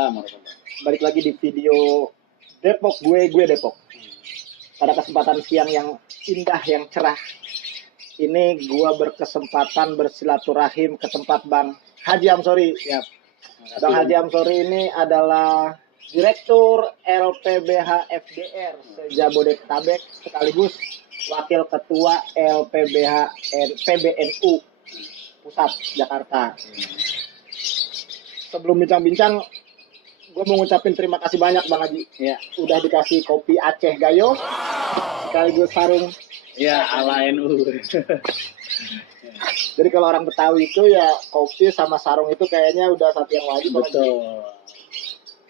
Waalaikumsalam warahmatullahi. Balik lagi di video Depok, gue Depok. Pada kesempatan siang yang indah, yang cerah, ini gue berkesempatan bersilaturahim ke tempat Bang Haji Amsori. Ya. Bang Haji Amsori ini adalah Direktur LPBH FDR se-Jabodetabek sekaligus Wakil Ketua LPBH PBNU Pusat Jakarta. Sebelum bincang-bincang, gue mau ngucapin terima kasih banyak Bang Haji. Ya, udah dikasih kopi Aceh Gayo sekaligus sarung. Ya, ala NU. Jadi kalau orang Betawi itu ya kopi sama sarung itu kayaknya udah satu yang wajib. Betul.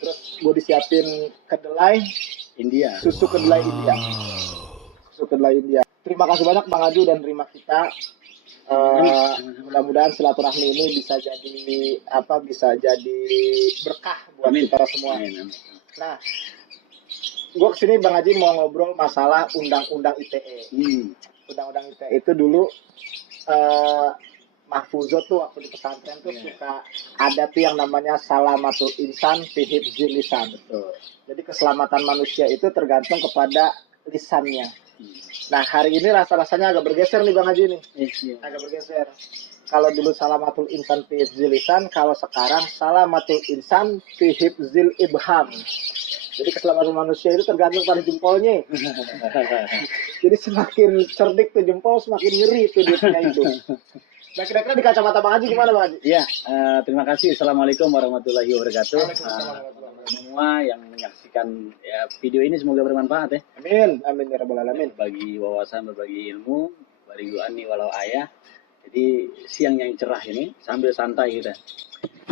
Terus gue disiapin kedelai India. Susu kedelai India. Susu kedelai India. Terima kasih banyak Bang Haji dan terima kita. Mudah-mudahan silaturahmi ini bisa jadi berkah buat kita semua. Amin. Nah, gue kesini Bang Haji mau ngobrol masalah undang-undang ITE. Undang-undang ITE itu dulu Mahfuzo tuh waktu di pesantren tuh suka ada tuh yang namanya salamatul insan fi hifzil lisan. Betul. Jadi keselamatan manusia itu tergantung kepada lisannya. Nah, hari ini rasa-rasanya agak bergeser nih Bang Haji nih. Agak bergeser. Kalau dulu salamatul insan fi hifzil lisan, kalau sekarang salamatul insan fi hifzil ibham. Jadi keselamatan manusia itu tergantung pada jempolnya. Jadi semakin cerdik tuh jempol, semakin nyeri tuh dia hidup. Nah, kira-kira di kacamata Bang Haji gimana Bang Haji? Iya, terima kasih. Assalamualaikum warahmatullahi wabarakatuh. Semua yang menyaksikan video ini semoga bermanfaat ya. Amin ya rabbal alamin. Bagi wawasan, berbagi ilmu, bagi ani walau ayah. Jadi siang yang cerah ini sambil santai kita.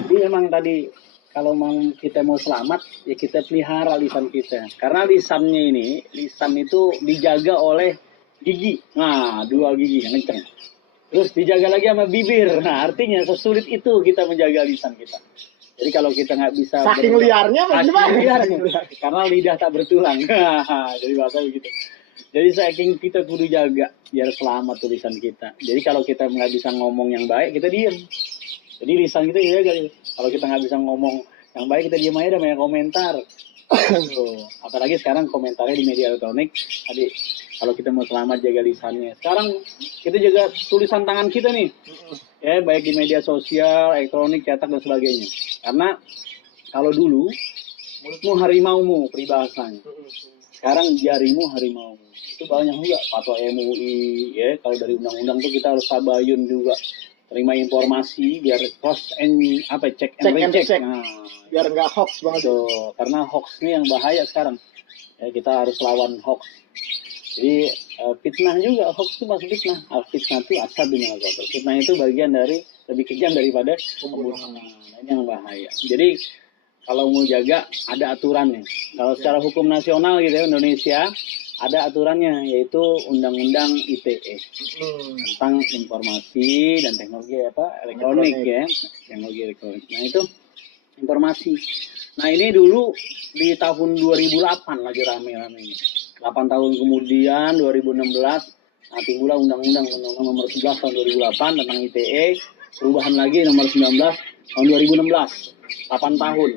Jadi memang tadi kalau kita mau selamat ya kita pelihara lisan kita. Karena lisan itu dijaga oleh gigi. Nah, 2 gigi yang kenceng. Terus dijaga lagi sama bibir. Nah, artinya sesulit itu kita menjaga lisan kita. Jadi kalau kita nggak bisa saking liarnya bagaimana? Karena lidah tak bertulang. Jadi bahasa begitu. Jadi saking kita kudu jaga biar selamat tulisan kita. Jadi kalau kita nggak bisa ngomong yang baik, kita diem. Jadi lisan kita dijaga. Kalau kita nggak bisa ngomong yang baik, kita diem aja dan banyak komentar. Apalagi sekarang komentarnya di media elektronik. Tadi kalau kita mau selamat jaga lisannya. Sekarang kita jaga tulisan tangan kita nih. Ya, baik di media sosial, elektronik, cetak dan sebagainya. Karena kalau dulu mulutmu harimaumu peribahasanya. Sekarang jarimu harimaumu. Itu banyak juga fatwa MUI ya. Kalau dari undang-undang tuh kita harus tabayun juga. Terima informasi biar check and recheck. Nah, biar nggak hoax banget. Karena hoax ini yang bahaya sekarang. Ya, kita harus lawan hoax. Jadi fitnah juga, hoax itu masuk fitnah. Fitnah itu asal dunia kotor. Fitnah itu bagian dari lebih kejam daripada pembunuhan. Nah, ini yang bahaya. Jadi kalau mau jaga ada aturannya. Kalau secara hukum nasional gitu ya, Indonesia ada aturannya, yaitu Undang-Undang ITE tentang informasi dan teknologi elektronik ya, teknologi elektronik. Nah itu informasi. Nah ini dulu di tahun 2008 lagi rame-ramenya. 8 tahun kemudian 2016 timbullah Undang-Undang nomor 11 tahun 2008 tentang ITE, perubahan lagi nomor 19 tahun 2016. 8 tahun.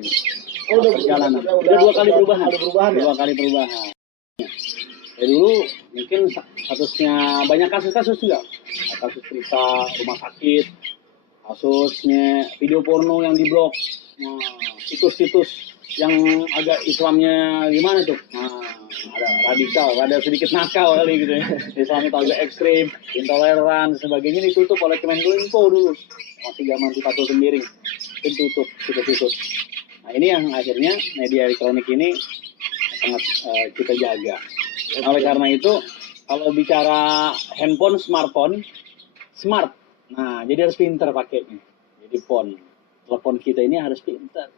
Perjalanan. Udah 2 kali perubahan. 2 kali perubahan. Ya dulu mungkin kasusnya banyak kasus juga. Kasus cerita rumah sakit, kasusnya video porno yang diblok. Situs-situs yang agak Islamnya gimana tuh? Ada radikal, ada sedikit nakal kali gitu ya. Islam itu agak ekstrim, intoleran, sebagainya ditutup oleh Kemenkominfo dulu. Masih zaman dipatuh sendiri, ditutup situs-situs. Nah ini yang akhirnya media elektronik ini sangat kita jaga. Oleh karena itu, kalau bicara handphone, smartphone, smart. Nah jadi harus pinter pakainya. Jadi telepon kita ini harus pinter.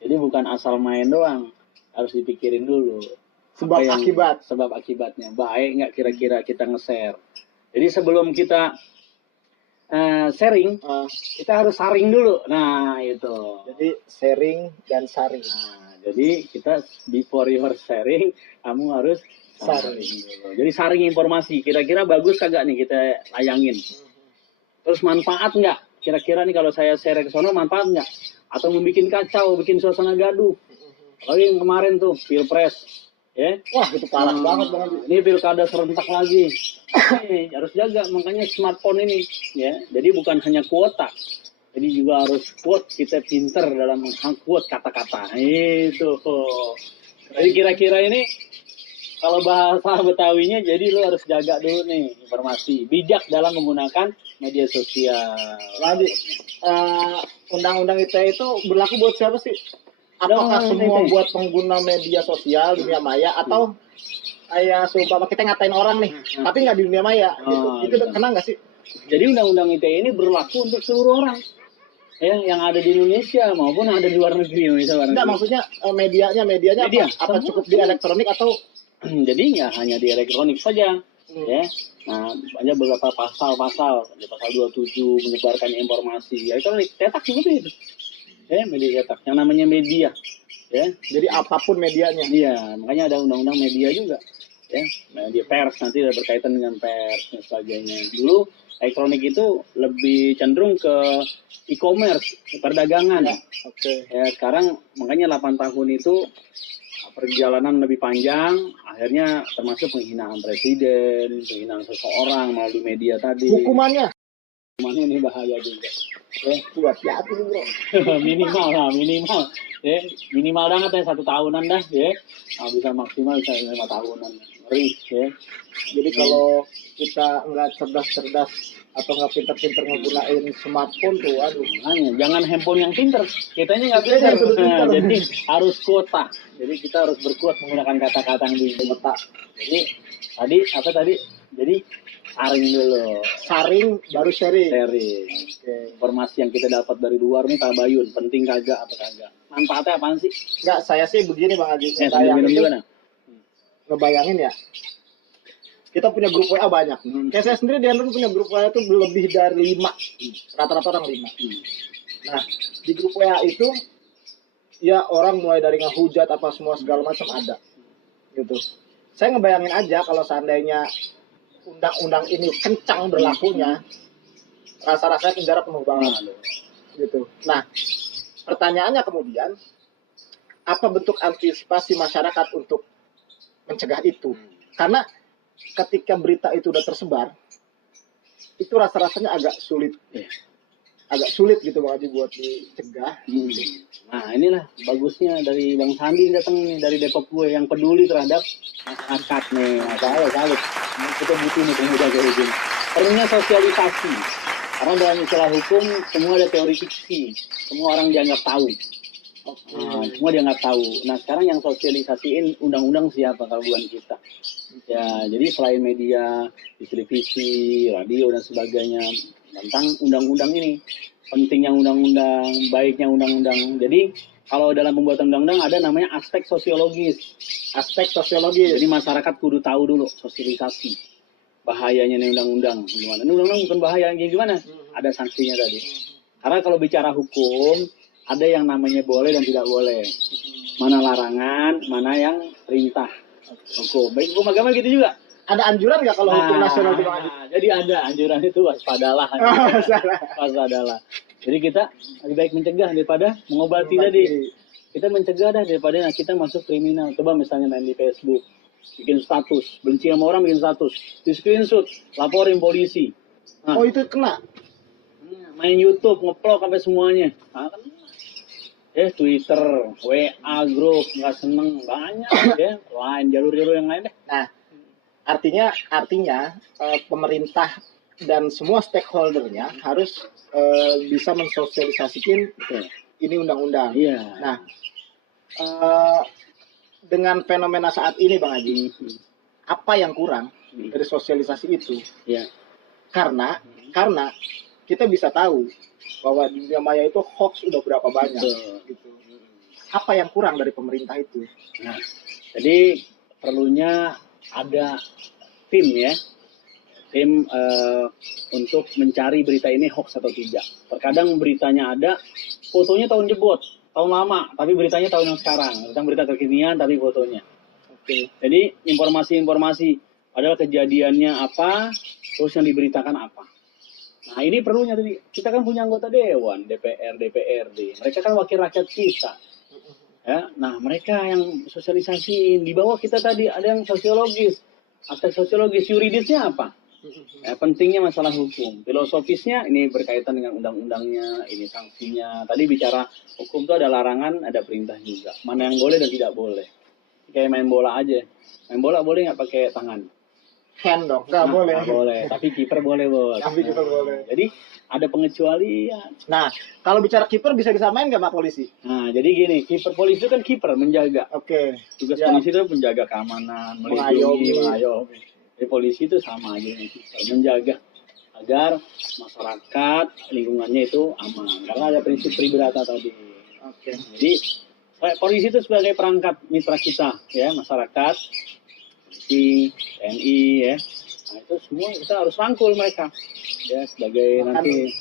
Jadi bukan asal main doang, harus dipikirin dulu. Sebab akibatnya. Baik nggak kira-kira kita nge-share. Jadi sebelum kita sharing, kita harus saring dulu. Nah itu. Jadi sharing dan saring. Nah, jadi kita before your sharing, kamu harus saring dulu. Jadi saring informasi. Kira-kira bagus kagak nih kita layangin. Terus manfaat nggak? kira-kira nih kalau saya share ke sono manfaat nggak? Atau membuat kacau, bikin suasana gaduh. Apalagi yang kemarin tuh pilpres, ya. Wah, itu parah banget Bang Haji. Ini pilkada serentak lagi. Harus jaga, makanya smartphone ini, ya. Jadi bukan hanya kuota, jadi juga harus quote, kita pinter dalam mengquote kata-kata. Itu. Jadi kira-kira ini kalau bahasa Betawinya, jadi lu harus jaga dulu nih informasi. Bijak dalam menggunakan media sosial. Lanjut. Undang-undang ITE itu berlaku buat siapa sih? Apakah Undang-undang semua ITE. buat pengguna media sosial dunia maya atau kayak seumpama kita ngatain orang nih, tapi nggak di dunia maya gitu. Oh, Itu gitu. kena nggak sih? Jadi undang-undang ITE ini berlaku untuk seluruh orang. Ya, yang ada di Indonesia maupun yang ada di luar negeri. Enggak, maksudnya medianya Media, apa semua. cukup di elektronik atau Jadi nggak hanya di elektronik saja, ya. Nah, ada beberapa pasal-pasal, ada pasal 27 menyebarkan informasi. Ya, elektronik, cetak juga itu. Ya, media cetak. Yang namanya media, ya. jadi apapun medianya? Iya, makanya ada undang-undang media juga, ya. Media pers nanti ada berkaitan dengan pers dan sebagainya. Dulu elektronik itu lebih cenderung ke e-commerce, perdagangan. Oke. Ya, sekarang makanya 8 tahun itu perjalanan lebih panjang, akhirnya termasuk penghinaan presiden, penghinaan seseorang melalui media tadi. Hukumannya? Hukumannya ini bahaya juga. Ya. Buat hati bro. Minimal lah, minimal. Ya, minimal banget ya 1 tahunan dah, ya. Nah, bisa maksimal bisa 5 tahunan. Ngeri, ya. Jadi kalau kita nggak cerdas-cerdas atau nggak pinter-pinter ngegunain smartphone tuh, aduh. Makanya, jangan handphone yang pinter. Kitanya nggak Kitanya pinter. yang kudu pinter. Nah, jadi harus kuota. Jadi kita harus berkuat menggunakan kata-kata yang di mata. Jadi tadi? Jadi saring dulu. Saring baru sharing. Sharing. Oke. Informasi yang kita dapat dari luar nih tabayun, penting kagak atau kagak. Manfaatnya apaan sih? Nggak, saya sih begini Bang Haji. Sambil minum juga nah. Ngebayangin ya. Kita punya grup WA banyak. Kayak saya sendiri di Android punya grup WA itu lebih dari 5. Rata-rata orang 5. Nah, di grup WA itu ya orang mulai dari ngehujat apa semua segala macam ada. Gitu. Saya ngebayangin aja kalau seandainya undang-undang ini kencang berlakunya, rasa-rasanya penjara penuh banget. Gitu. Nah, pertanyaannya kemudian, apa bentuk antisipasi masyarakat untuk mencegah itu? Karena ketika berita itu udah tersebar, itu rasa-rasanya agak sulit. Agak sulit gitu Bang Haji buat dicegah. Nah, inilah bagusnya dari Bang Sandi datang nih dari Depok gue yang peduli terhadap masyarakat nih. Saya salut. Kita butuh nih pemuda kayak gini. Perlunya sosialisasi. Karena dalam istilah hukum semua ada teori fiksi. Semua orang dianggap tahu. Semua dianggap tahu. Nah, sekarang yang sosialisasiin undang-undang siapa kalau bukan kita? Ya, jadi selain media, di televisi, radio dan sebagainya tentang undang-undang ini, pentingnya undang-undang, baiknya undang-undang. Jadi kalau dalam pembuatan undang-undang ada namanya aspek sosiologis. Aspek sosiologis. Jadi masyarakat kudu tahu dulu sosialisasi bahayanya nih undang-undang. Gimana? Ini undang-undang bukan bahaya, gimana? Ada sanksinya tadi. Karena kalau bicara hukum ada yang namanya boleh dan tidak boleh. Mana larangan, mana yang perintah. Hukum. Baik hukum agama gitu juga. Ada anjuran nggak kalau hukum nasional itu Bang Haji? Jadi ada anjuran itu waspadalah. Waspadalah. Jadi kita lebih baik mencegah daripada mengobati tadi. Kita mencegah dah daripada kita masuk kriminal. Coba misalnya main di Facebook, bikin status, benci sama orang bikin status, di screenshot, laporin polisi. Nah, Oh itu kena? main YouTube, ngeplok sampai semuanya. Nah, kan Twitter, WA, grup, nggak seneng, banyak ya. Lain, jalur-jalur yang lain deh. Nah, artinya pemerintah dan semua stakeholdernya harus bisa mensosialisasikan ini undang-undang. Iya. Nah, dengan fenomena saat ini Bang Haji, apa yang kurang dari sosialisasi itu? Iya. Karena kita bisa tahu bahwa di dunia maya itu hoax udah berapa banyak. Gitu. Apa yang kurang dari pemerintah itu? Nah, jadi perlunya ada tim ya, tim untuk mencari berita ini hoax atau tidak. Terkadang beritanya ada, fotonya tahun jebot, tahun lama, tapi beritanya tahun yang sekarang. Tentang berita kekinian tapi fotonya. Oke. Jadi informasi-informasi padahal kejadiannya apa, terus yang diberitakan apa. Nah ini perlunya tadi, kita kan punya anggota dewan, DPR, DPRD, mereka kan wakil rakyat kita. Ya, nah mereka yang sosialisasiin, di bawah kita tadi ada yang sosiologis, aspek sosiologis, yuridisnya apa? Ya, pentingnya masalah hukum, filosofisnya ini berkaitan dengan undang-undangnya, ini sanksinya. Tadi bicara hukum itu ada larangan, ada perintah juga. Mana yang boleh dan tidak boleh. Kayak main bola aja, main bola boleh nggak pakai tangan? Hand dong, nggak boleh. Nggak boleh, tapi kiper boleh bos. Tapi kiper boleh. Jadi ada pengecualian. Nah, kalau bicara kiper bisa disamain nggak sama polisi? Nah, jadi gini, kiper polisi itu kan kiper menjaga. Oke. Tugas Ya. polisi itu menjaga keamanan, melindungi, mengayomi. Jadi polisi itu sama aja dengan kiper, menjaga agar masyarakat lingkungannya itu aman. Karena ada prinsip Tribrata tadi. Oke. Jadi polisi itu sebagai perangkat mitra kita, ya masyarakat, polisi, TNI, ya. Nah itu semua kita harus rangkul mereka, ya sebagai Makan nanti.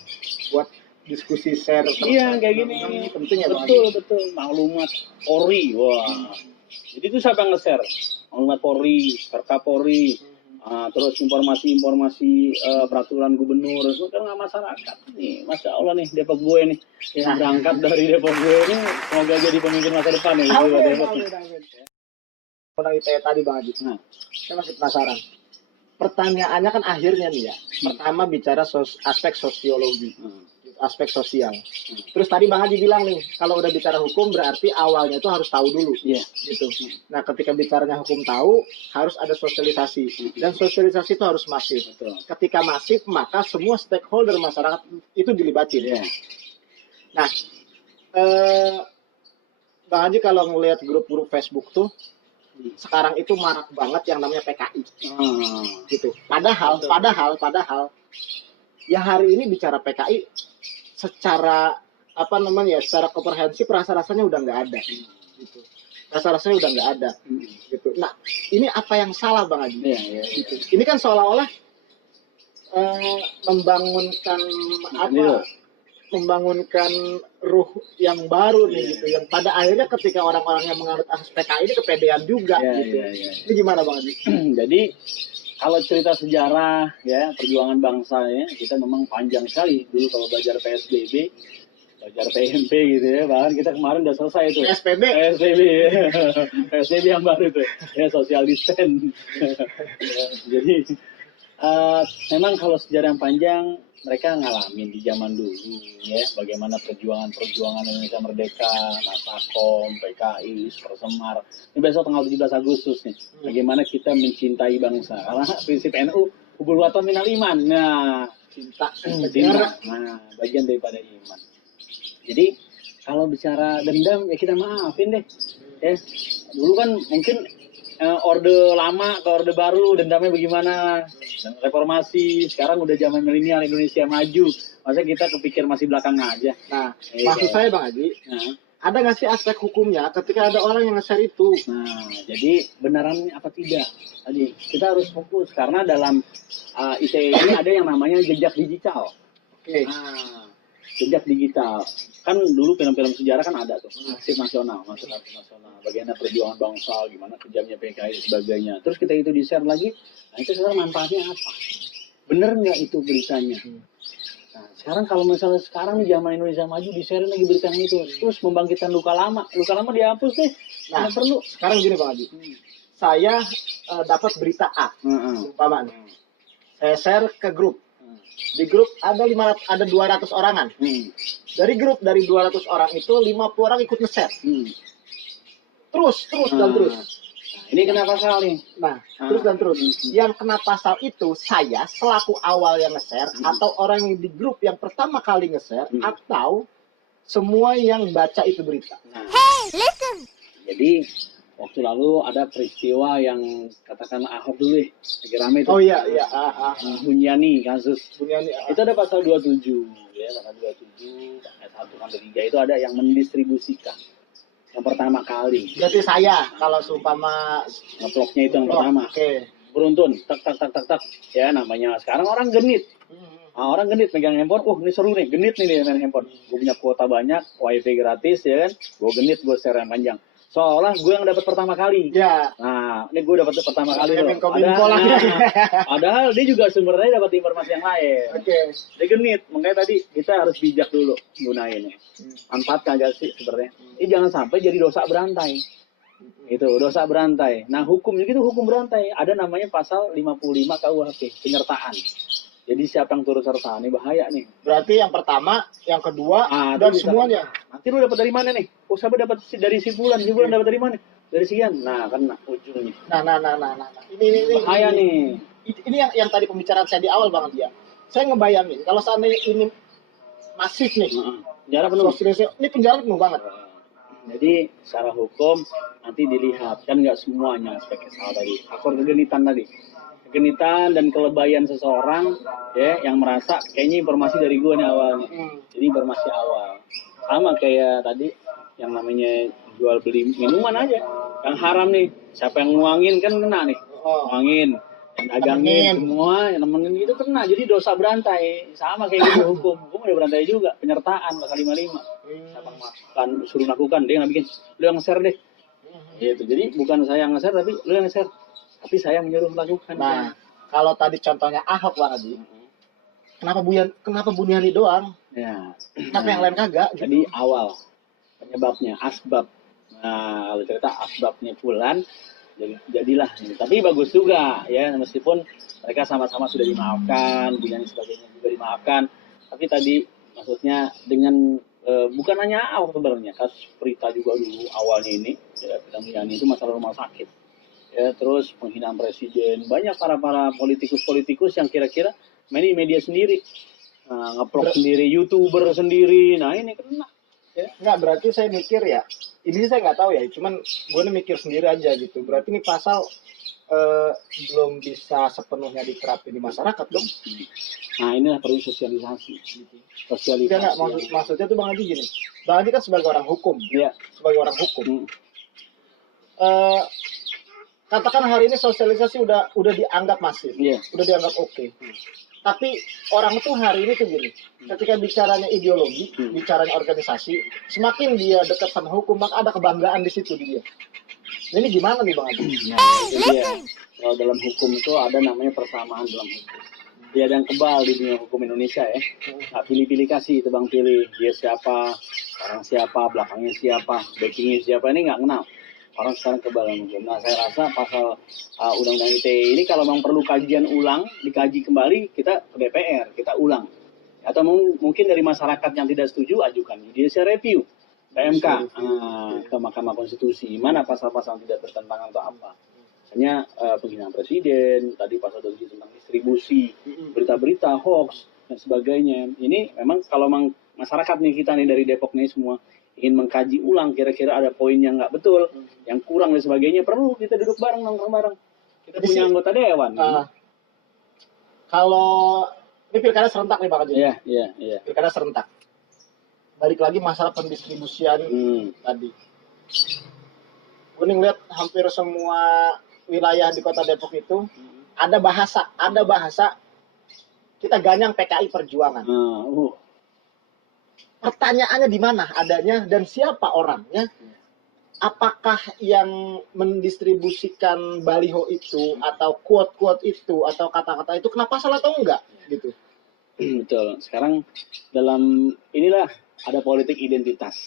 buat diskusi share. Iya kayak gini, Penting ya Bang betul betul maklumat Polri, wah. Jadi itu siapa yang nge-share? Maklumat Polri, Perka Polri, terus informasi-informasi peraturan gubernur, itu kan nggak masyarakat. Nih, masya Allah nih Depok gue nih, yang berangkat dari Depok gue ini, semoga jadi pemimpin masa depan ya. Gitu, Depok. Undang ITE tadi Bang Haji. Nah, Saya masih penasaran. Pertanyaannya kan akhirnya nih ya. Pertama bicara aspek sosiologi, aspek sosial. Terus tadi Bang Haji bilang nih, kalau udah bicara hukum berarti awalnya itu harus tahu dulu. Iya. Gitu. Nah, ketika bicaranya hukum tahu, harus ada sosialisasi. Dan sosialisasi itu harus masif. betul. Ketika masif, maka semua stakeholder masyarakat itu dilibatin. Iya. Nah, Bang Haji kalau ngelihat grup-grup Facebook tuh, sekarang itu marak banget yang namanya PKI. Gitu. Padahal ya hari ini bicara PKI secara apa namanya, secara komprehensif rasa-rasanya udah nggak ada. Gitu. Rasa-rasanya udah nggak ada. Gitu. Nah, ini apa yang salah Bang Haji? Iya. Gitu. Ini kan seolah-olah membangunkan apa? Membangunkan ruh yang baru nih gitu, yang pada akhirnya ketika orang-orang yang menganut asas PKI ini kepedean juga gitu. Ini gimana Bang Haji? Jadi kalau cerita sejarah ya perjuangan bangsa ya kita memang panjang sekali dulu kalau belajar PSBB, belajar PMP gitu ya, bahkan kita kemarin udah selesai itu. PSBB ya. PSBB yang baru tuh ya social distance. Jadi memang kalau sejarah yang panjang mereka ngalamin di zaman dulu ya bagaimana perjuangan Indonesia Merdeka, Nasakom, PKI, Persemar. Ini besok tanggal 17 Agustus nih. Bagaimana kita mencintai bangsa. Karena prinsip NU hubul watan minal iman. Nah, cinta. Nah, bagian daripada iman. Jadi kalau bicara dendam ya kita maafin deh. Ya, dulu kan mungkin orde lama ke orde baru dendamnya bagaimana, dan reformasi sekarang udah zaman milenial Indonesia maju, masa kita kepikir masih belakang aja. Nah, maksud saya Bang Haji, ada nggak sih aspek hukumnya ketika ada orang yang nge-share itu? Nah, jadi benaran apa tidak tadi kita harus fokus karena dalam ITE ini ada yang namanya jejak digital. Oke. Nah, jejak digital kan dulu film-film sejarah kan ada tuh arsip nasional, bagaimana perjuangan bangsa, gimana kejamnya PKI dan sebagainya. Terus kita itu di share lagi, nah itu sekarang manfaatnya apa? Bener nggak itu beritanya? Nah sekarang kalau misalnya sekarang nih zaman Indonesia maju di share lagi beritanya itu, terus membangkitkan luka lama dihapus deh. Nah perlu. Sekarang gini Bang Haji, saya dapat berita A, umpama nih, saya share ke grup. Di grup ada 200 orangan. Dari 200 orang itu 50 orang ikut nge-share. Terus. Nah, ini kena pasal nih. Terus. Yang kena pasal itu saya selaku awal yang nge-share atau orang yang di grup yang pertama kali nge-share atau semua yang baca itu berita. Hey, listen. Jadi waktu lalu ada peristiwa yang katakan Ahok dulu lagi rame itu. Oh iya. Bunyani kasus. Bunyani. Itu ada pasal 27 ya, pasal 27 ayat 1 sampai 3 itu ada yang mendistribusikan. Yang pertama kali. Berarti saya kalau seumpama ngeploknya itu yang pertama. Oke. Beruntun tak ya namanya sekarang orang genit. Orang genit megang handphone, ini seru nih, genit nih dia main handphone. Gue punya kuota banyak, wifi gratis ya kan, gue genit, gue share yang panjang. seolah gue yang dapat pertama kali. Ya. Nah, ini gue dapat pertama kali loh. Kominfo lah. Padahal dia juga sumbernya dapat informasi yang lain. Oke. Dia genit, makanya tadi kita harus bijak dulu gunainnya. Manfaat kagak sih sebenarnya. Ini jangan sampai jadi dosa berantai. Itu dosa berantai. Nah, hukumnya gitu, hukum berantai. Ada namanya pasal 55 KUHP, penyertaan. Jadi siapa yang turut serta, ini bahaya nih. Berarti yang pertama, yang kedua, dan semuanya. Nanti lu dapat dari mana nih? Oh, saya dapat dari si bulan dapat dari mana? Dari sekian. Nah, kena ujungnya. Nah. Ini bahaya nih. Ini yang tadi pembicaraan saya di awal Bang dia. Saya ngebayangin kalau seandainya ini masif nih. Penjara penuh. Ini penjara penuh banget. Jadi secara hukum nanti dilihat, kan nggak semuanya aspek salah tadi. Faktor kegenitan tadi. Kegenitan dan kelebayan seseorang ya yang merasa kayaknya informasi dari gue nih awalnya. Jadi informasi awal. Sama kayak tadi yang namanya jual beli minuman aja. Yang haram nih. Siapa yang nguangin kan kena nih. Nguangin, yang dagangin semua, yang nemenin itu kena. Jadi dosa berantai. Sama kayak gitu hukum. Hukum udah berantai juga. Penyertaan pasal 55. Siapa yang suruh lakukan, dia nggak bikin. Lu yang share deh. Gitu. Jadi bukan saya yang nge-share tapi lu yang nge-share. Tapi saya menyuruh melakukan. Nah, kalau tadi contohnya Ahok Bang Haji, kenapa Buniani doang? Ya. Kenapa yang lain kagak? Gitu. Jadi awal penyebabnya asbab. Nah, kalau cerita asbabnya Fulan, jadilah. Tapi bagus juga ya, meskipun mereka sama-sama sudah dimaafkan, Buniani sebagainya juga dimaafkan. Tapi tadi maksudnya dengan bukan hanya Ahok sebenarnya, kasus Prita juga dulu awalnya ini, ya, Buniani itu masalah rumah sakit. Ya, terus penghinaan presiden, banyak para politikus yang kira-kira main di media sendiri, ngeplok sendiri, youtuber sendiri, nah ini kena. Ya. Nggak, berarti saya mikir ya, ini saya nggak tahu ya, cuman gue mikir sendiri aja gitu. Berarti ini pasal belum bisa sepenuhnya diterapkan di masyarakat dong. Nah inilah perlu sosialisasi. Nggak, maksudnya tuh Bang Haji gini, Bang Haji kan sebagai orang hukum, ya. Sebagai orang hukum. Katakan hari ini sosialisasi udah dianggap masif, udah dianggap oke. Tapi orang tuh hari ini tuh gini, ketika bicaranya ideologi, bicaranya organisasi, semakin dia dekat sama hukum, maka ada kebanggaan di situ dia. Nah, ini gimana nih Bang Haji? Nah, itu dia. Kalau dalam hukum itu ada namanya persamaan dalam hukum. Dia ada yang kebal di dunia hukum Indonesia ya. Nah, pilih-pilih kasih, tebang pilih. Dia siapa, orang siapa, belakangnya siapa, backingnya siapa, ini nggak kenal. Orang sekarang kebal dalam hukum. Nah, saya rasa pasal Undang-Undang ITE ini kalau memang perlu kajian ulang, dikaji kembali, kita ke DPR, kita ulang. Atau mungkin dari masyarakat yang tidak setuju, ajukan judicial review, PMK, ke Mahkamah Konstitusi. Mana pasal-pasal tidak bertentangan atau apa. Misalnya penghinaan presiden, tadi pasal 27 tentang distribusi, berita-berita, hoax, dan sebagainya. Ini memang kalau masyarakat nih kita nih dari Depok nih semua, ingin mengkaji ulang kira-kira ada poin yang nggak betul, yang kurang dan sebagainya, perlu kita duduk bareng, nongkrong bareng. Kita punya anggota dewan. Kalau ini pilkada serentak nih Pak Haji. Iya. Pilkada serentak. Balik lagi masalah pendistribusian tadi. Gue nih ngeliat hampir semua wilayah di kota Depok itu ada bahasa kita ganyang PKI Perjuangan. Pertanyaannya di mana adanya dan siapa orangnya? Apakah yang mendistribusikan baliho itu atau quote-quote itu atau kata-kata itu kena pasal atau enggak gitu? Betul. Sekarang dalam inilah ada politik identitas.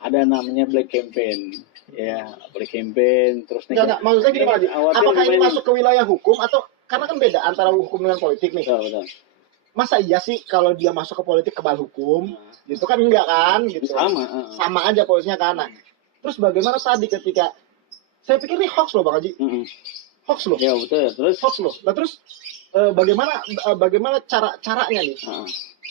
Ada namanya black campaign. Ya, black campaign terus enggak, maksud saya gini Pak Haji. Apakah ini masuk ke wilayah hukum atau karena kan beda antara hukum dengan politik nih. Betul. Masa iya sih kalau dia masuk ke politik kebal hukum? Gitu kan enggak kan gitu. Sama aja posisinya ke anak. Terus bagaimana tadi ketika saya pikir ini hoax loh Bang Haji. Hoax loh. Ya betul. Terus hoax loh. Nah terus bagaimana caranya nih?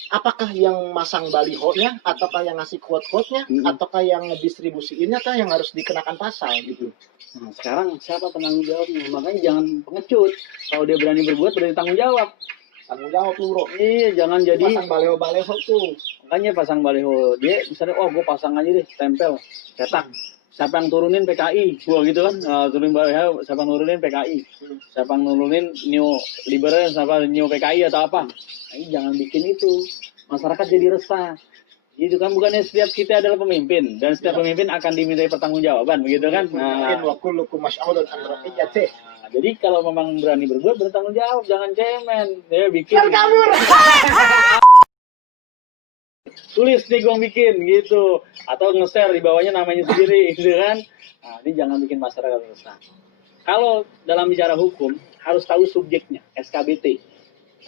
Apakah yang masang balihonya ataukah yang ngasih quote-quote-nya ataukah yang distribusiinnya kah yang harus dikenakan pasal gitu. Nah, sekarang siapa penanggung jawabnya? Makanya jangan pengecut. Kalau dia berani berbuat berani tanggung jawab. Tanggung jawab lu bro. Iya, jangan jadi pasang baliho tuh. Makanya pasang baliho. Dia misalnya, gue pasang aja deh, tempel, cetak. Siapa yang turunin PKI? Gua gitu kan, turunin baliho, siapa yang nurunin PKI? Siapa yang nurunin New Liberal, siapa New PKI atau apa? Nah, jangan bikin itu. Masyarakat jadi resah. Itu kan bukannya setiap kita adalah pemimpin dan setiap pemimpin akan dimintai pertanggungjawaban, begitu kan? Mungkin wakulukum mas'ulun an ra'iyatih. Jadi kalau memang berani berbuat, bertanggung jawab, jangan cemen. Ya bikin. Jangan kabur. Tulis nih gue bikin gitu, atau nge-share di bawahnya namanya sendiri, gitu kan? Nah, ini jangan bikin masyarakat resah. Kalau dalam bicara hukum harus tahu subjeknya, SKBT.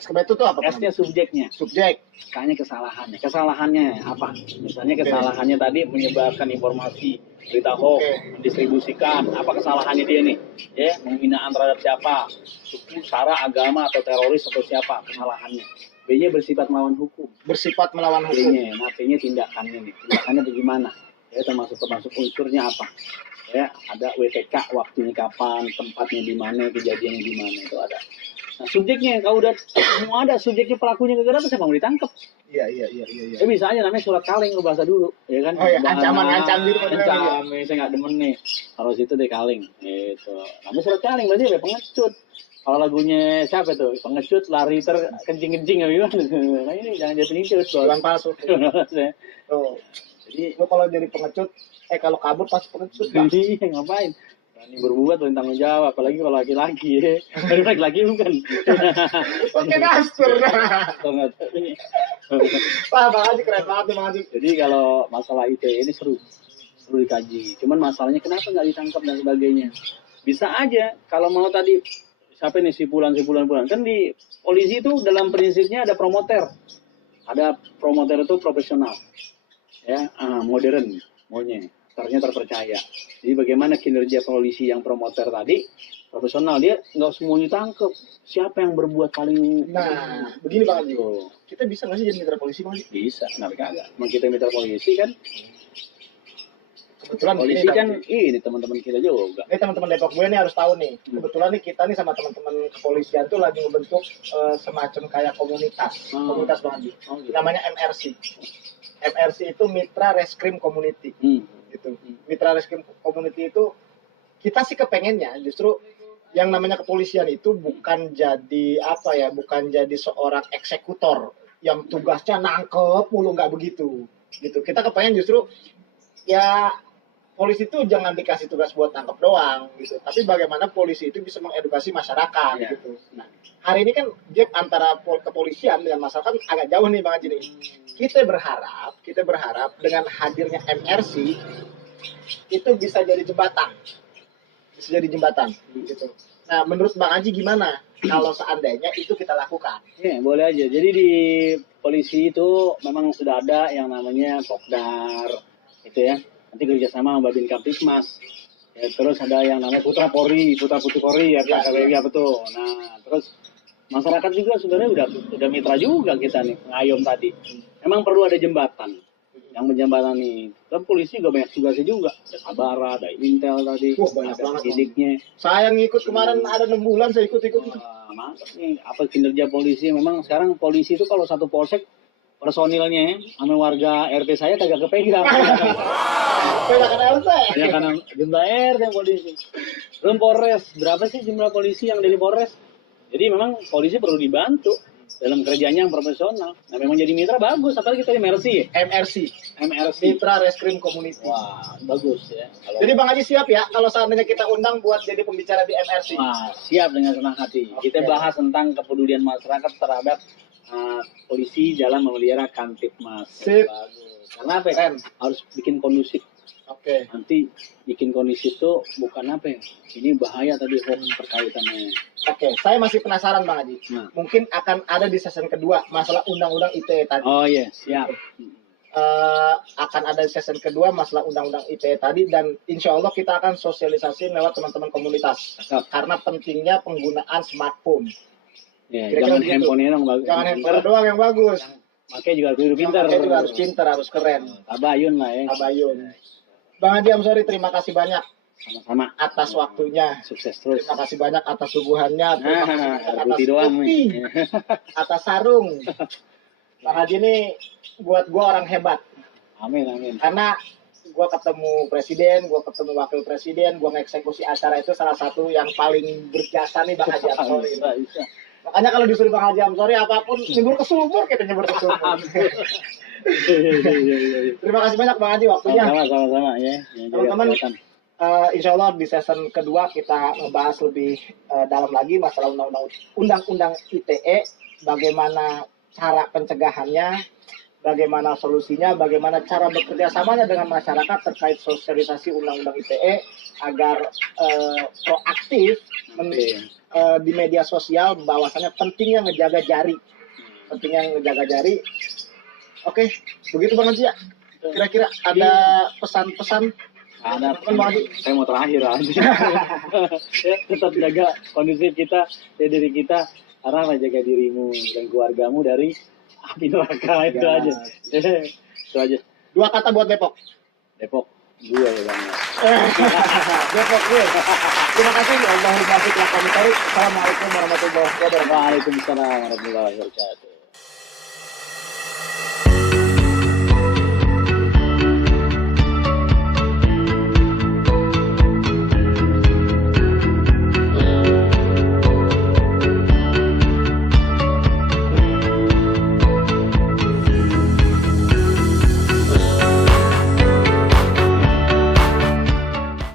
SKBT itu apa? S-nya subjeknya. Subjek. Tanya kesalahannya. Kesalahannya apa? Misalnya kesalahannya tadi menyebarkan informasi, berita hoax, mendistribusikan. Apa kesalahannya dia nih? Ya, penghinaan terhadap siapa? Suku, sara, agama, atau teroris, atau siapa kesalahannya? B-nya bersifat melawan hukum. Bersifat melawan hukum. B-nya, nah B-nya tindakannya nih. Tindakannya bagaimana? Ya, termasuk unsurnya apa? Ya, ada WTK, waktunya kapan, tempatnya di mana, kejadiannya di mana, itu ada. Nah, subjeknya, kalau udah semua ada subjeknya, pelakunya kegagalan, siapa mau ditangkap? Iya. Ya bisa aja namanya surat kaleng, lu bahasa dulu, ya kan? Oh ya, ancaman gitu. Ancam, saya nggak demen nih. Kalau situ deh kaleng, gitu. Namanya surat kaleng, berarti ya pengecut. Kalau lagunya siapa tuh? Pengecut, lari terkencing-kencing, gimana? Nah ini jangan jadi pengecut, Bukan palsu. Tuh. Jadi, Lu kalau jadi pengecut, kalau kabur pasti pengecut. iya ngapain? Berani berbuat tanggung jawab, apalagi kalau laki-laki ya. Dari laki-laki bukan. Pakai dasar. Wah, Bang Haji keren banget nih Bang Haji. Jadi kalau masalah ITE ini seru dikaji. Cuman masalahnya kenapa nggak ditangkap dan sebagainya. Bisa aja kalau mau tadi siapa nih sipulan kan di polisi itu dalam prinsipnya ada promoter. Ada promoter itu profesional, ya modern maunya, ternyata terpercaya. Jadi bagaimana kinerja polisi yang promoter tadi profesional, dia nggak semuanya tangkep. Siapa yang berbuat paling? Nah, begini Bang Haji. Kita bisa nggak sih jadi mitra polisi Bang Haji? Bisa, kenapa kagak? Emang kita mitra polisi kan? Kebetulan polisi kan ini teman-teman kita juga. Ini teman-teman Depok gue nih harus tahu nih. Kebetulan nih kita nih sama teman-teman kepolisian tuh lagi membentuk semacam kayak komunitas Bang Haji. Gitu. Namanya MRC. MRC itu Mitra Reskrim Community. Gitu. Mitra Reskrim Community itu kita sih kepengennya justru yang namanya kepolisian itu bukan jadi bukan jadi seorang eksekutor yang tugasnya nangkep mulu, nggak begitu. Gitu. Kita kepengen justru ya polisi itu jangan dikasih tugas buat tangkap doang gitu, tapi bagaimana polisi itu bisa mengedukasi masyarakat gitu. Nah, hari ini kan gap antara kepolisian dengan masyarakat agak jauh nih Bang Haji nih. Kita berharap dengan hadirnya MRC itu bisa jadi jembatan. Gitu. Nah, menurut Bang Haji gimana kalau seandainya itu kita lakukan? Ya, boleh aja. Jadi di polisi itu memang sudah ada yang namanya Pokdar, itu ya. Nanti kerjasama sama Babin Kaptipmas. Ya, terus ada yang namanya Putra Putri Polri ya, ya betul. Nah, terus masyarakat juga sebenarnya udah mitra juga kita nih, ngayom tadi. Memang perlu ada jembatan yang menjembatani. Kan polisi juga banyak tugasnya juga. Ada Sabara, ada Intel tadi, banyak ada banget sidiknya. Saya ngikut kemarin ada 6 bulan saya ikut. Mantap nih, apa kinerja polisi. Memang sekarang polisi itu kalau satu polsek personilnya sama warga RT saya kagak kepegang. Pedakan RT. Ya karena jumlah RT polisi. Belum Polres, berapa sih jumlah polisi yang dari Polres? Jadi memang polisi perlu dibantu dalam kerjanya yang profesional. Nah memang jadi mitra bagus, apalagi kita di MRC. Mitra Reskrim Community. Wah, bagus ya. Jadi Bang Haji siap ya kalau seandainya kita undang buat jadi pembicara di MRC? Wah, siap dengan senang hati. Kita bahas tentang kepedulian masyarakat terhadap polisi dalam memelihara Kamtipmas. Sip. Bagus. Karena apa ya? Harus bikin kondusif. Nanti bikin kondisi itu bukan apa ya? Ini bahaya tadi hoax perkaitannya. Saya masih penasaran Bang Haji. Mungkin akan ada di season kedua masalah undang-undang ITE tadi. Oh iya, siap. Akan ada di season kedua masalah undang-undang ITE tadi dan insya Allah kita akan sosialisasi lewat teman-teman komunitas. Karena pentingnya penggunaan smartphone. Ya, jangan handphone dong bagus. Jangan handphone doang yang bagus. Makanya juga harus pintar. Makanya juga harus pintar, harus keren. Tabayun lah ya. Tabayun. Bang Haji Amsori, terima kasih banyak. Sama-sama. Atas waktunya. Sukses terus. Terima kasih banyak atas suguhannya. Terima kasih banyak atas doang kopi. Atas sarung. Bang Haji ini buat gue orang hebat. Amin. Karena gue ketemu presiden, gue ketemu wakil presiden, gue ngeksekusi acara itu salah satu yang paling berjasa nih Bang Haji Amsori. Makanya kalau disuruh Bang Haji Amsori apapun nyebur ke sumur, kita nyebur ke sumur. Terima kasih banyak Bang Haji waktunya. Sama-sama ya. Teman-teman, insya Allah di season kedua kita ngebahas lebih dalam lagi masalah undang-undang ITE, bagaimana cara pencegahannya, bagaimana solusinya, bagaimana cara bekerja samanya dengan masyarakat terkait sosialisasi undang-undang ITE agar proaktif di media sosial, bahwasannya pentingnya ngejaga jari. Oke, begitu Bang Haji ya. Kira-kira ada pesan-pesan? Ada Bang Haji, saya mau terakhir aja. Ya, tetap jaga kondisi kita, diri kita, karena jaga dirimu dan keluargamu dari api neraka itu aja. Itu aja. 2 kata buat Depok. Depok gue ya Bang. Depok gue. Terima kasih. Assalamualaikum warahmatullahi wabarakatuh. Waalaikumsalam warahmatullahi wabarakatuh.